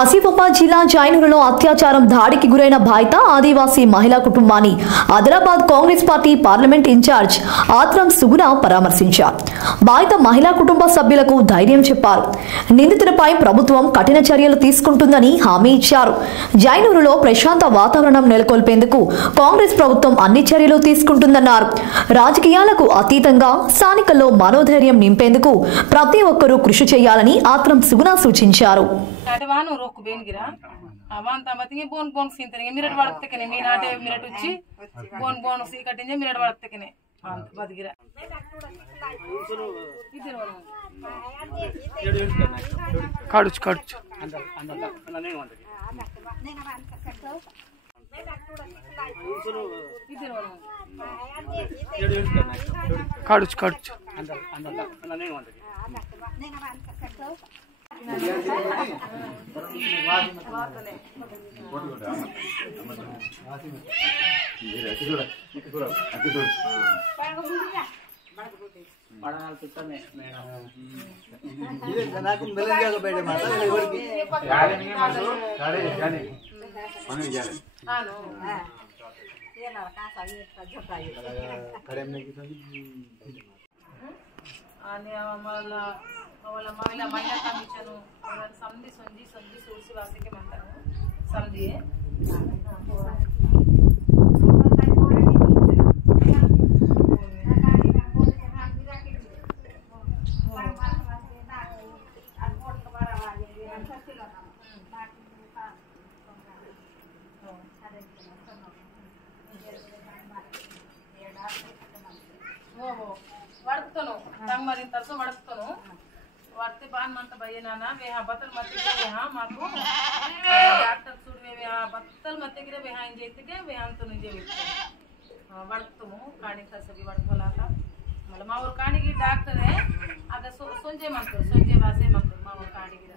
ఆసిఫాబాద్ జిల్లా జైనూరులో అత్యాచారం దాడికి గురైన బాధిత ఆదివాసీ మహిళా కుటుంబాన్ని Adilabad Congress party parliament incharge Atram Suguna పరామర్శించారు. బాధిత మహిళా కుటుంబ సభ్యులకు ధైర్యం చెప్పారు. నిందితులపై ప్రభుత్వం కఠిన చర్యలు తీసుకుంటుందని హామీ ఇచ్చారు. జైనూరులో ప్రశాంత వాతావరణం నెలకొల్పేందుకు కాంగ్రెస్ ప్రభుత్వం అన్ని చర్యలు తీసుకుంటుందన్నారు. రాజకీయాలకు అతీతంగా స్థానికల్లో మనోధైర్యం నింపేందుకు ప్రతి ఒక్కరూ కృషి చేయాలని ఆత్రం సుగుణ సూచించారు. रोक बेन गिरा अवान तमतिगे बोन बोन सिंतने मिरट वाडते कने मी नाटे मिरट उच्ची बोन बोन सी कटिंजे मिरट वाडते कने अंत बदगिरा इधर वाला काडुच काडुच अंदर अंदर नहीं वांटे इधर वाला काडुच काडुच अंदर अंदर नहीं वांटे వాళ్ళ మహిళా కమిషన్ సంధి సొంజి సొంజి సూసి వాసికి మంటారు సంధి వడతాను తంగ్ మరి తరచు వడతాను वाटते बान मंत भयना वे हाँ बतल मत वे हाँ माको डॉक्टर सूड वे हाँ बतल मत गिरे वे हाँ इंजेते के वे हाँ तो निजे वड़तमु काणी का सभी वड़ बोला था मतलब माँ और काणी की डॉक्टर है अगर सोंजे वासे मत माँ और काणी गिरे